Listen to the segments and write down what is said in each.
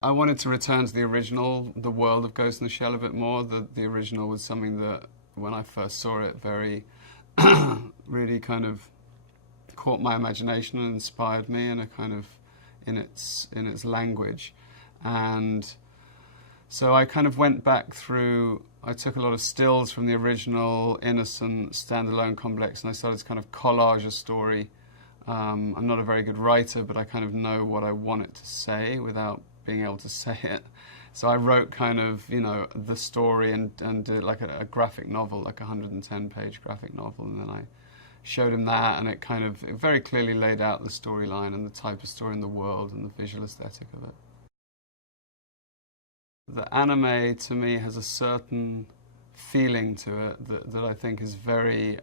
I wanted to return to the original, the world of Ghost in the Shell a bit more. The original was something that, when I first saw it, very, really kind of caught my imagination and inspired me in a kind of, in its language. And so I kind of went back through, I took a lot of stills from the original, innocent, standalone complex, and I started to kind of collage a story. I'm not a very good writer, but I kind of know what I want it to say without being able to say it. So I wrote kind of, you know, the story and did it like a graphic novel, like a 110-page graphic novel, and then I showed him that, and it very clearly laid out the storyline and the type of story in the world and the visual aesthetic of it. The anime, to me, has a certain feeling to it that I think is very,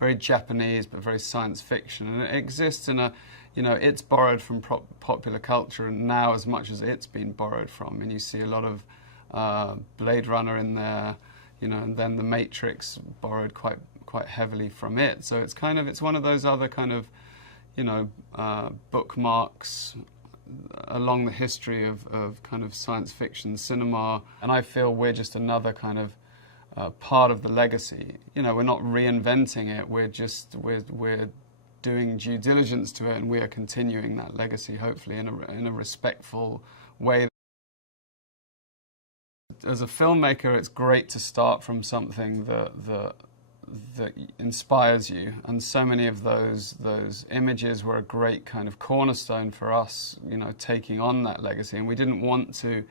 very Japanese, but very science fiction. And it exists in a, you know, it's borrowed from popular culture and now as much as it's been borrowed from. And you see a lot of Blade Runner in there, you know, and then The Matrix borrowed quite heavily from it. So it's kind of, it's one of those other kind of, you know, bookmarks along the history of kind of science fiction cinema. And I feel we're just another kind of part of the legacy. You know, we're not reinventing it, we're doing due diligence to it, and we are continuing that legacy, hopefully, in a respectful way. As a filmmaker, it's great to start from something that inspires you, and so many of those images were a great kind of cornerstone for us, you know, taking on that legacy. And we didn't want to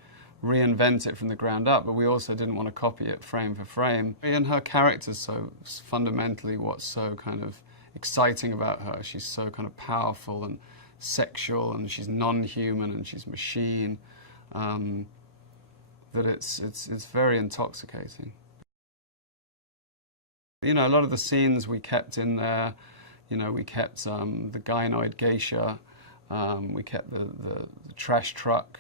reinvent it from the ground up, but we also didn't want to copy it frame for frame. And her character's so fundamentally what's so kind of exciting about her. She's so kind of powerful and sexual, and she's non-human, and she's machine, that it's very intoxicating. You know, a lot of the scenes we kept in there, you know, we kept the gynoid geisha, we kept the trash truck,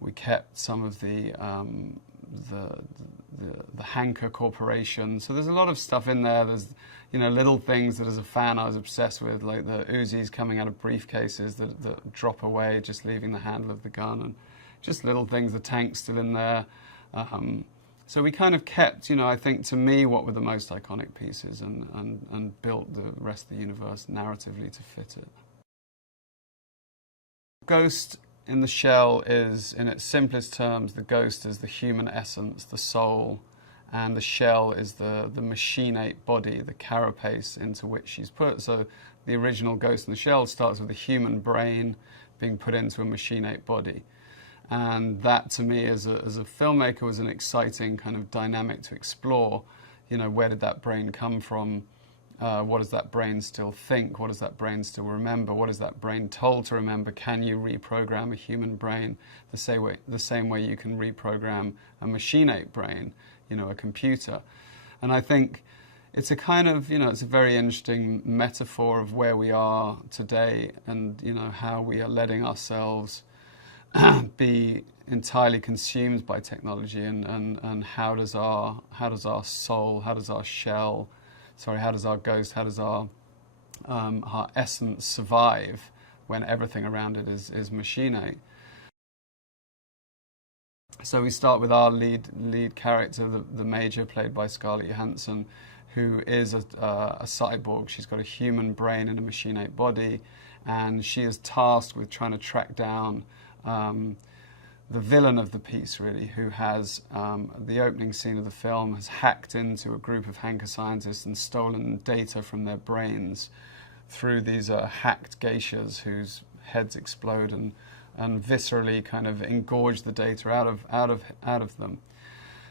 we kept some of the Hanker Corporation. So there's a lot of stuff in there. There's, you know, little things that as a fan I was obsessed with, like the Uzis coming out of briefcases that drop away, just leaving the handle of the gun, and just little things, the tank's still in there. So we kind of kept, you know, I think to me, what were the most iconic pieces, and built the rest of the universe narratively to fit it. Ghost in the Shell is, in its simplest terms, the ghost is the human essence, the soul, and the shell is the machinate body, the carapace into which she's put. So the original Ghost in the Shell starts with a human brain being put into a machinate body. And that, to me, as a filmmaker, was an exciting kind of dynamic to explore. You know, where did that brain come from? What does that brain still think? What does that brain still remember? What is that brain told to remember? Can you reprogram a human brain the same way you can reprogram a machinate brain, you know, a computer? And I think it's a kind of, you know, it's a very interesting metaphor of where we are today, and, you know, how we are letting ourselves be entirely consumed by technology, and how does our soul, how does our shell, sorry, how does our ghost, how does our essence survive when everything around it is machinate? So we start with our lead character, the Major, played by Scarlett Johansson, who is a cyborg. She's got a human brain in a machinate body, and she is tasked with trying to track down the villain of the piece, really, who has, the opening scene of the film, has hacked into a group of Hanker scientists and stolen data from their brains through these hacked geishas whose heads explode and viscerally kind of engorge the data out of them.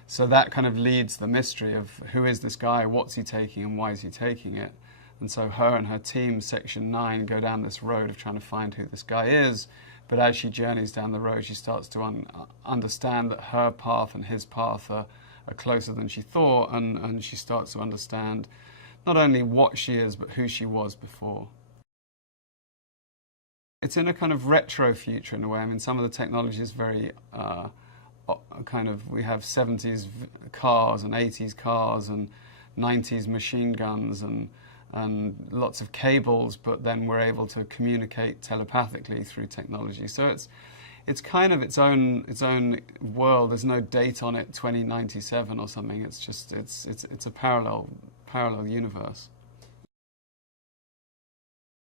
So that kind of leads the mystery of who is this guy, what's he taking, and why is he taking it? And so her and her team, Section 9, go down this road of trying to find who this guy is. But as she journeys down the road, she starts to understand that her path and his path are closer than she thought, and she starts to understand not only what she is, but who she was before. It's in a kind of retro future in a way. I mean, some of the technology is very kind of, we have 70s cars and 80s cars and 90s machine guns and and lots of cables, but then we're able to communicate telepathically through technology. So it's kind of its own world. There's no date on it, 2097 or something. It's just it's a parallel universe.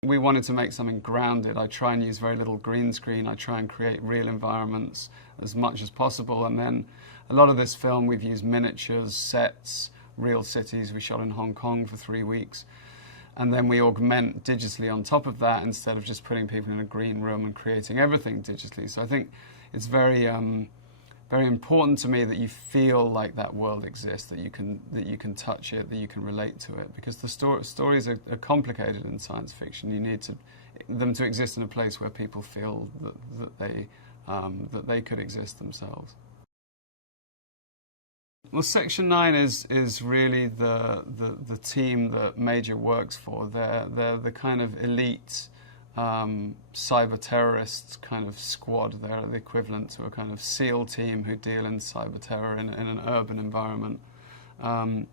We wanted to make something grounded. I try and use very little green screen. I try and create real environments as much as possible. And then a lot of this film, we've used miniatures, sets, real cities. We shot in Hong Kong for 3 weeks. And then we augment digitally on top of that instead of just putting people in a green room and creating everything digitally. So I think it's very, very important to me that you feel like that world exists, that you can touch it, that you can relate to it, because the stories are complicated in science fiction. You need them to exist in a place where people feel that they could exist themselves. Well, Section 9 is really the team that Major works for. They're the kind of elite cyber terrorist kind of squad. They're the equivalent to a kind of SEAL team who deal in cyber terror in an urban environment. And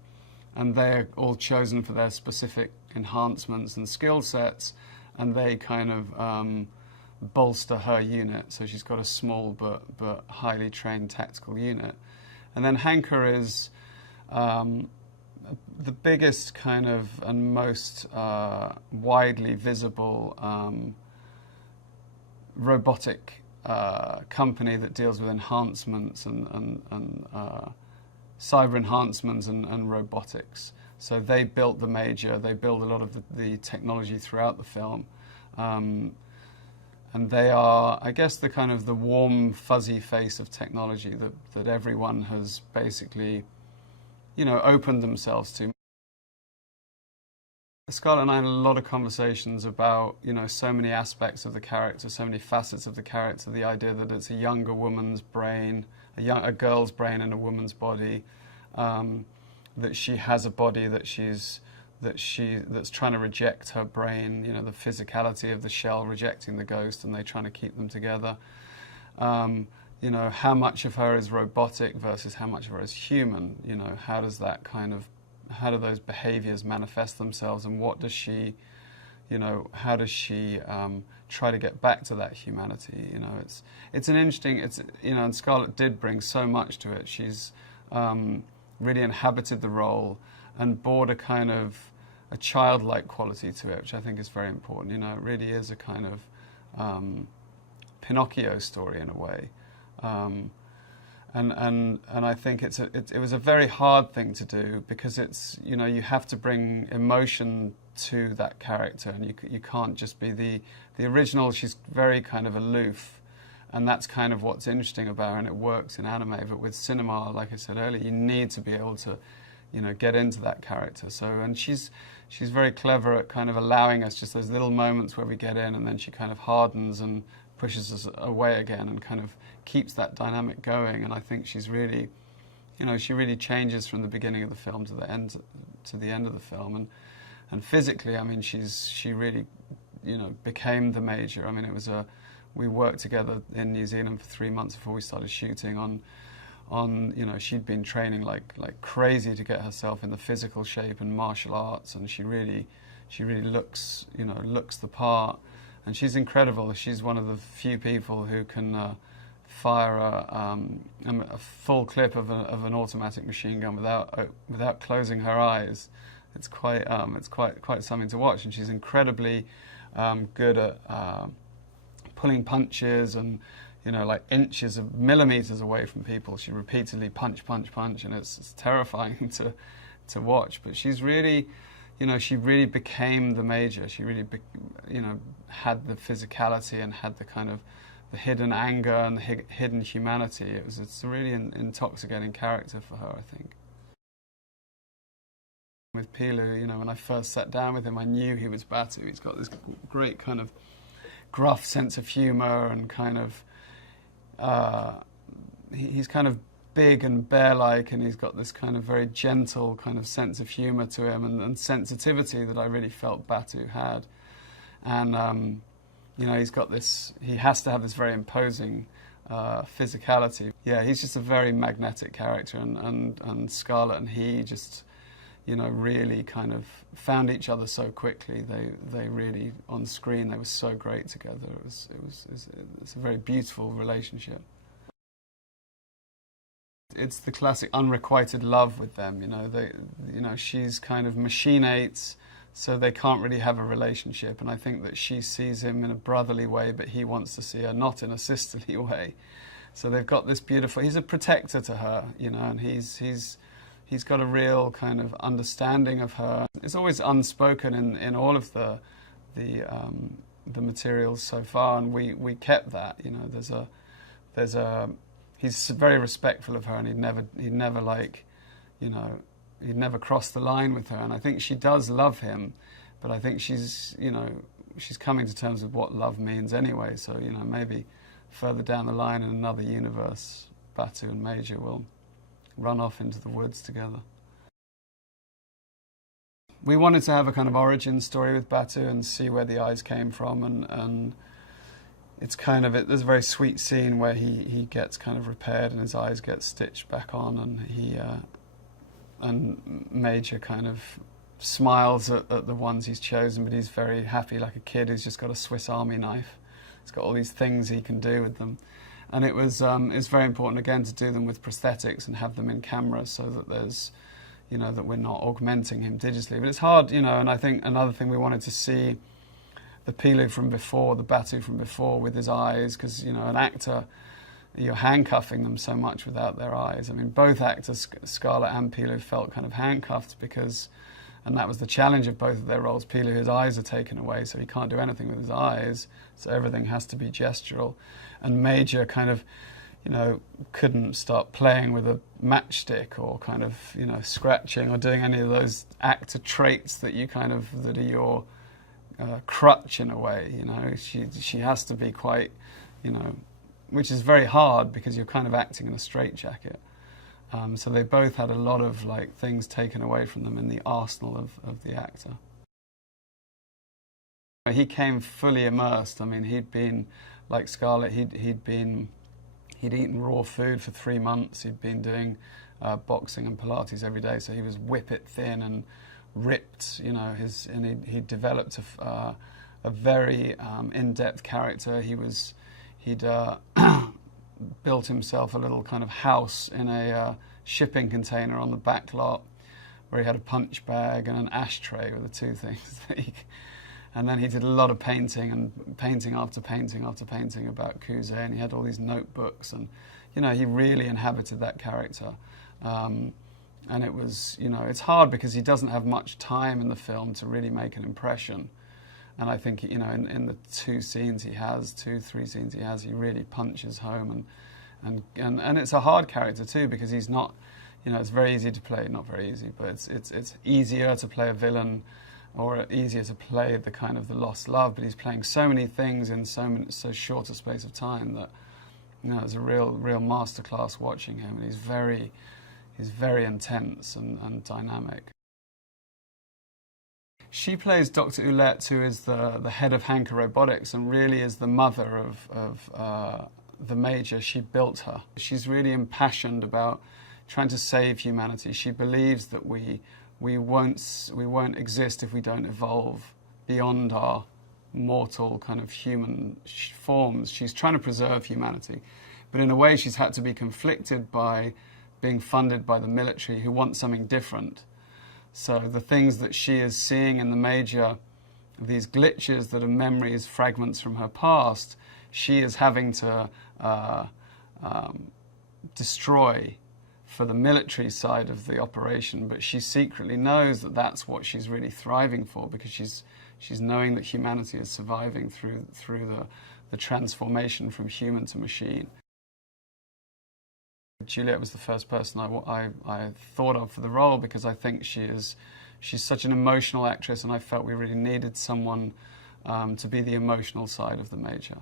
they're all chosen for their specific enhancements and skill sets, and they kind of bolster her unit. So she's got a small but highly trained tactical unit. And then Hanker is the biggest kind of and most widely visible robotic company that deals with enhancements and cyber enhancements and robotics. So they built the Major. They build a lot of the technology throughout the film. And they are, I guess, the kind of the warm, fuzzy face of technology that everyone has basically, opened themselves to. Scarlett and I had a lot of conversations about, so many aspects of the character, so many facets of the character, the idea that it's a younger woman's brain, a girl's brain in a woman's body, that she has a body that's trying to reject her brain, the physicality of the shell rejecting the ghost, and they're trying to keep them together. How much of her is robotic versus how much of her is human? How do those behaviors manifest themselves, and what does she, how does she try to get back to that humanity? It's an interesting, and Scarlett did bring so much to it. She's really inhabited the role and brought a kind of a childlike quality to it, which I think is very important. It really is a kind of Pinocchio story in a way. And I think it was a very hard thing to do, because it's, you have to bring emotion to that character, and you can't just be the original. She's very kind of aloof, and that's kind of what's interesting about her, and it works in anime. But with cinema, like I said earlier, you need to be able to get into that character. So, and she's very clever at kind of allowing us just those little moments where we get in, and then she kind of hardens and pushes us away again and kind of keeps that dynamic going. And I think she's really, she really changes from the beginning of the film to the end of the film. And physically, I mean, she really, became the Major. I mean, we worked together in New Zealand for 3 months before we started shooting on she'd been training like crazy to get herself in the physical shape and martial arts, and she really looks the part, and she's incredible. She's one of the few people who can fire a full clip of an automatic machine gun without closing her eyes. It's quite something to watch, and she's incredibly good at pulling punches and like inches of millimeters away from people. She repeatedly punch, and it's terrifying to watch. But she's really, she really became the Major. She really, had the physicality and had the kind of the hidden anger and the hidden humanity. It's a really intoxicating character for her, I think. With Pilou, when I first sat down with him, I knew he was Batu. He's got this great kind of gruff sense of humor and kind of he's kind of big and bear-like, and he's got this kind of very gentle kind of sense of humour to him and sensitivity that I really felt Batu had. And, he's got this, he has to have this very imposing physicality. Yeah, he's just a very magnetic character, and Scarlett and he just, you know, really kind of found each other so quickly. They really, on screen, they were so great together. It's a very beautiful relationship. It's the classic unrequited love with them, you know. She's kind of machinates, so they can't really have a relationship. And I think that she sees him in a brotherly way, but he wants to see her not in a sisterly way. So they've got this beautiful. He's a protector to her, you know, and he's got a real kind of understanding of her. It's always unspoken in all of the materials so far, and we kept that. You know, he's very respectful of her, and he'd never like, you know, he'd never cross the line with her. And I think she does love him, but I think she's coming to terms with what love means anyway. So, you know, maybe further down the line in another universe, Batu and Major will run off into the woods together. We wanted to have a kind of origin story with Batu and see where the eyes came from, and it's kind of there's a very sweet scene where he gets kind of repaired and his eyes get stitched back on, and and Major kind of smiles at the ones he's chosen, but he's very happy, like a kid who's just got a Swiss Army knife. He's got all these things he can do with them. And it's very important, again, to do them with prosthetics and have them in camera so that there's, you know, that we're not augmenting him digitally. But it's hard, you know, and I think another thing we wanted to see the Pilou from before, the Batu from before with his eyes, because, you know, an actor, you're handcuffing them so much without their eyes. I mean, both actors, Scarlett and Pilou, felt kind of handcuffed because, and that was the challenge of both of their roles. Pilou, his eyes are taken away, so he can't do anything with his eyes, so everything has to be gestural. And Major kind of, you know, couldn't stop playing with a matchstick or kind of, you know, scratching or doing any of those actor traits that that are your crutch in a way, you know. She has to be quite, you know, which is very hard because you're kind of acting in a straitjacket. So they both had a lot of like things taken away from them in the arsenal of the actor. He came fully immersed. I mean, he'd been, like Scarlett, he'd eaten raw food for 3 months. He'd been doing boxing and Pilates every day, so he was whippet thin and ripped, you know. He developed a very in-depth character. He'd built himself a little kind of house in a shipping container on the back lot, where he had a punch bag and an ashtray were the two things that and then he did a lot of painting, and painting after painting after painting about Kuze, and he had all these notebooks, and, you know, he really inhabited that character. And it was, you know, it's hard because he doesn't have much time in the film to really make an impression. And I think, you know, in the 3 scenes he has, he really punches home, and it's a hard character too, because he's not, you know, it's very easy to play, not very easy, but it's easier to play a villain, or easier to play the kind of the lost love, but he's playing so many things in so short a space of time that, you know, it's a real masterclass watching him, and he's very intense and dynamic. She plays Dr. Ouellette, who is the head of Hanka Robotics and really is the mother of the Major. She built her. She's really impassioned about trying to save humanity. She believes that we won't exist if we don't evolve beyond our mortal kind of human forms. She's trying to preserve humanity, but in a way she's had to be conflicted by being funded by the military, who want something different. So the things that she is seeing in the Major, these glitches that are memories, fragments from her past, she is having to destroy for the military side of the operation, but she secretly knows that that's what she's really thriving for, because she's knowing that humanity is surviving through the transformation from human to machine. Juliette was the first person I thought of for the role, because I think she's such an emotional actress, and I felt we really needed someone to be the emotional side of the Major.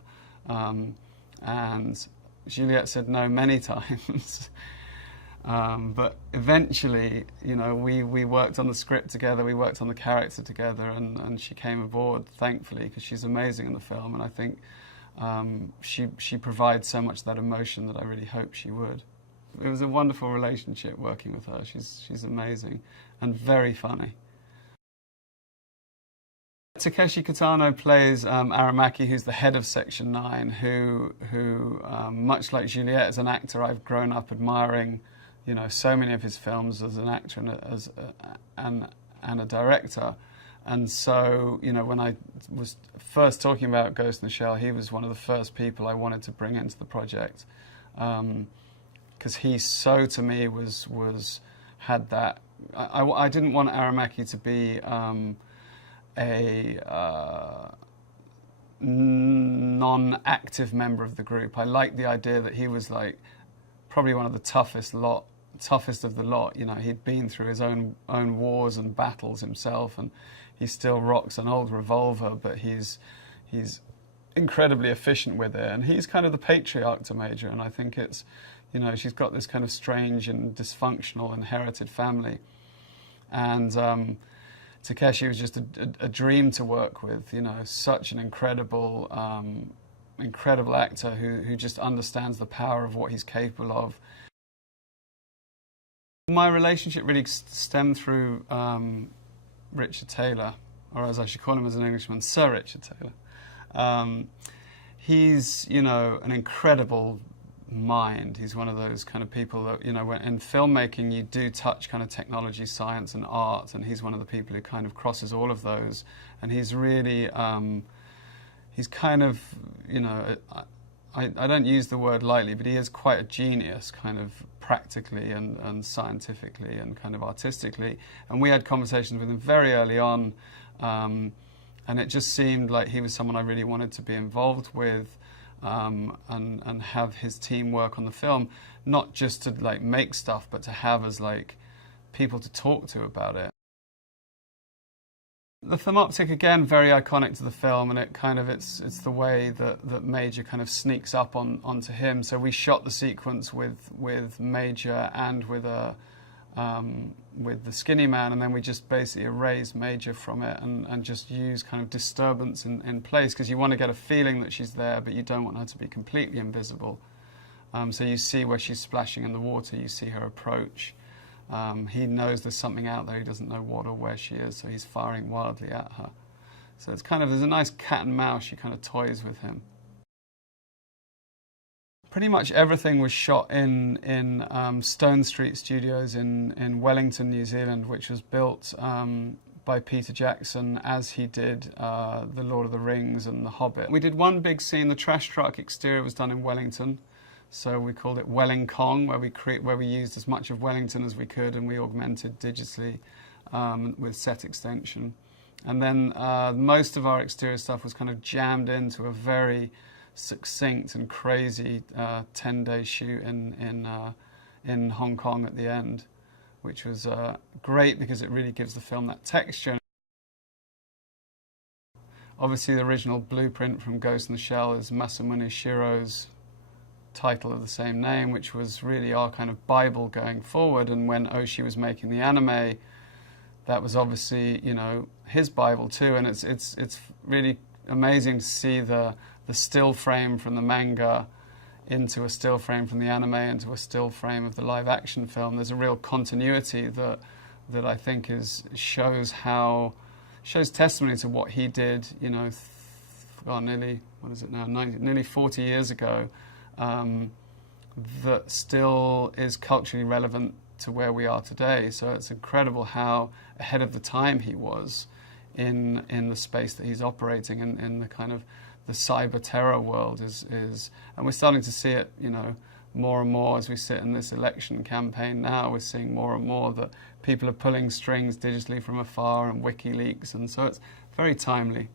And Juliette said no many times. But eventually, you know, we worked on the script together, we worked on the character together, and she came aboard, thankfully, because she's amazing in the film, and I think she provides so much of that emotion that I really hope she would. was a wonderful relationship working with her. She's amazing and very funny. Takeshi Kitano plays Aramaki, who's the head of Section 9, who much like Juliette, as an actor, I've grown up admiring, you know, so many of his films as an actor and a director. And so, you know, when I was first talking about Ghost in the Shell, he was one of the first people I wanted to bring into the project, because he so, to me, had that. I didn't want Aramaki to be a non-active member of the group. I liked the idea that he was like probably one of the toughest of the lot. You know, he'd been through his own wars and battles himself, and he still rocks an old revolver, but he's incredibly efficient with it, and he's kind of the patriarch to Major. And I think it's, you know, she's got this kind of strange and dysfunctional inherited family, and Takeshi was just a dream to work with. You know, such an incredible actor who just understands the power of what he's capable of. My relationship really stemmed through Richard Taylor, or as I should call him as an Englishman, Sir Richard Taylor. He's, you know, an incredible mind. He's one of those kind of people that, you know, when in filmmaking you do touch kind of technology, science and art, and he's one of the people who kind of crosses all of those. And he's really, he's kind of, you know, I don't use the word lightly, but he is quite a genius, kind of practically and scientifically and kind of artistically. And we had conversations with him very early on, and it just seemed like he was someone I really wanted to be involved with, and have his team work on the film, not just to like make stuff, but to have as like people to talk to about it. The thermoptic, again, very iconic to the film, and it kind of it's the way that Major kind of sneaks up onto him. So we shot the sequence with Major and with the skinny man, and then we just basically erased Major from it and just use kind of disturbance in place, because you want to get a feeling that she's there, but you don't want her to be completely invisible. So you see where she's splashing in the water, you see her approach. He knows there's something out there, he doesn't know what or where she is, so he's firing wildly at her. So it's kind of, there's a nice cat and mouse, she kind of toys with him. Pretty much everything was shot in Stone Street Studios in Wellington, New Zealand, which was built by Peter Jackson as he did The Lord of the Rings and The Hobbit. We did one big scene, the trash truck exterior was done in Wellington. So we called it Wellingkong, where we used as much of Wellington as we could, and we augmented digitally with set extension. And then most of our exterior stuff was kind of jammed into a very succinct and crazy 10-day shoot in Hong Kong at the end, which was great because it really gives the film that texture. Obviously, the original blueprint from Ghost in the Shell is Masamune Shirow's title of the same name, which was really our kind of Bible going forward. And when Oshii was making the anime, that was obviously, you know, his Bible too. And it's really amazing to see the still frame from the manga into a still frame from the anime into a still frame of the live action film. There's a real continuity that I think shows testimony to what he did, you know, nearly, what is it now, nearly 40 years ago. That still is culturally relevant to where we are today. So it's incredible how ahead of the time he was in the space that he's operating in the kind of the cyber terror world is, and we're starting to see it, you know, more and more as we sit in this election campaign now. We're seeing more and more that people are pulling strings digitally from afar and WikiLeaks, and so it's very timely.